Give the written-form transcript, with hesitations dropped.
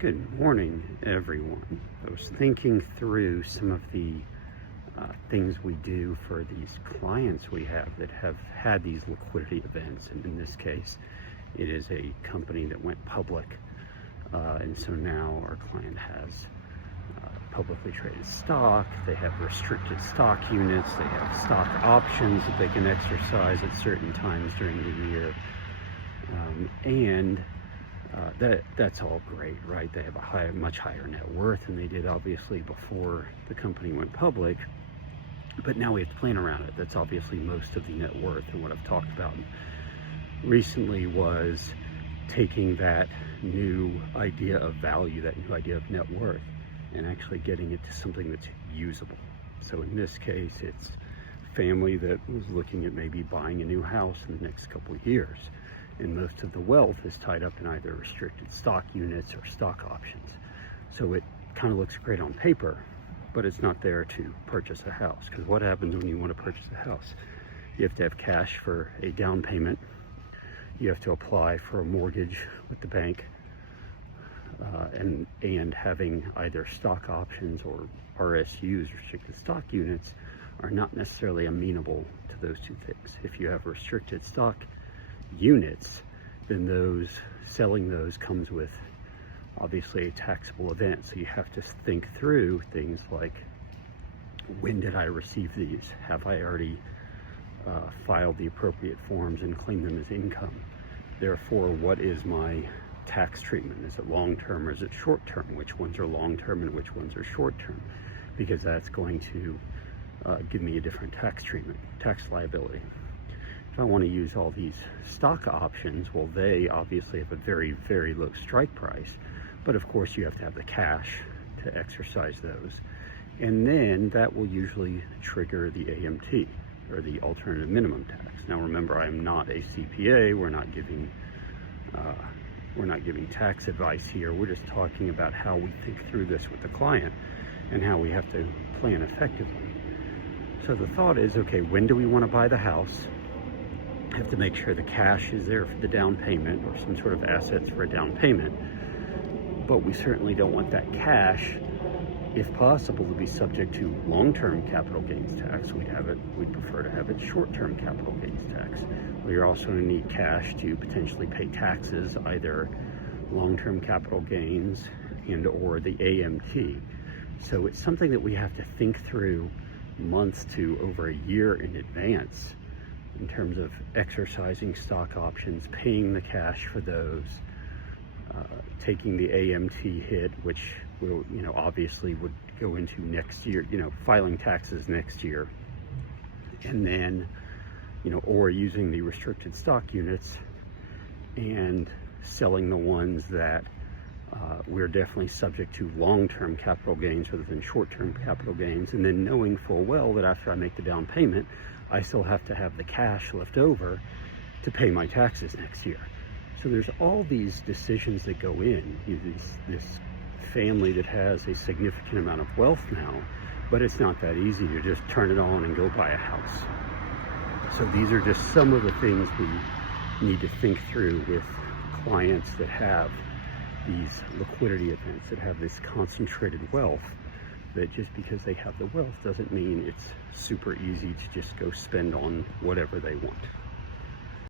Good morning, everyone. I was thinking through some of the things we do for these clients we have that have had these liquidity events. And in this case, it is a company that went public. And so now our client has publicly traded stock. They have restricted stock units. They have stock options that they can exercise at certain times during the year. That's all great, right? They have a much higher net worth than they did obviously before the company went public, but now we have to plan around it. That's obviously most of the net worth. And what I've talked about recently was taking that new idea of value, that new idea of net worth, and actually getting it to something that's usable. So in this case, it's a family that was looking at maybe buying a new house in the next couple of years. And most of the wealth is tied up in either restricted stock units or stock options. So it kind of looks great on paper, but it's not there to purchase a house. Because what happens when you want to purchase a house? You have to have cash for a down payment. You have to apply for a mortgage with the bank. And having either stock options or RSUs, restricted stock units, are not necessarily amenable to those two things. If you have restricted stock units, then selling those comes with obviously a taxable event. So you have to think through things like, when did I receive these? Have I already filed the appropriate forms and claimed them as income? Therefore, what is my tax treatment? Is it long-term or is it short-term? Which ones are long-term and which ones are short-term? Because that's going to give me a different tax treatment, tax liability. If I want to use all these stock options, well, they obviously have a very, very low strike price, but of course you have to have the cash to exercise those. And then that will usually trigger the AMT, or the alternative minimum tax. Now remember, I'm not a CPA. We're not giving tax advice here. We're just talking about how we think through this with the client and how we have to plan effectively. So the thought is, okay, when do we want to buy the house? Have to make sure the cash is there for the down payment or some sort of assets for a down payment. But we certainly don't want that cash, if possible, to be subject to long-term capital gains tax. We'd prefer to have it short-term capital gains tax. We're also going to need cash to potentially pay taxes, either long-term capital gains and or the AMT. So it's something that we have to think through months to over a year in advance, in terms of exercising stock options, paying the cash for those, taking the AMT hit, which will, obviously would go into next year, filing taxes next year, and then, or using the restricted stock units and selling the ones that we're definitely subject to long-term capital gains rather than short-term capital gains, and then knowing full well that after I make the down payment, I still have to have the cash left over to pay my taxes next year. So there's all these decisions that go in. This family that has a significant amount of wealth now, but it's not that easy to just turn it on and go buy a house. So these are just some of the things we need to think through with clients that have these liquidity events, that have this concentrated wealth, that just because they have the wealth doesn't mean it's super easy to just go spend on whatever they want.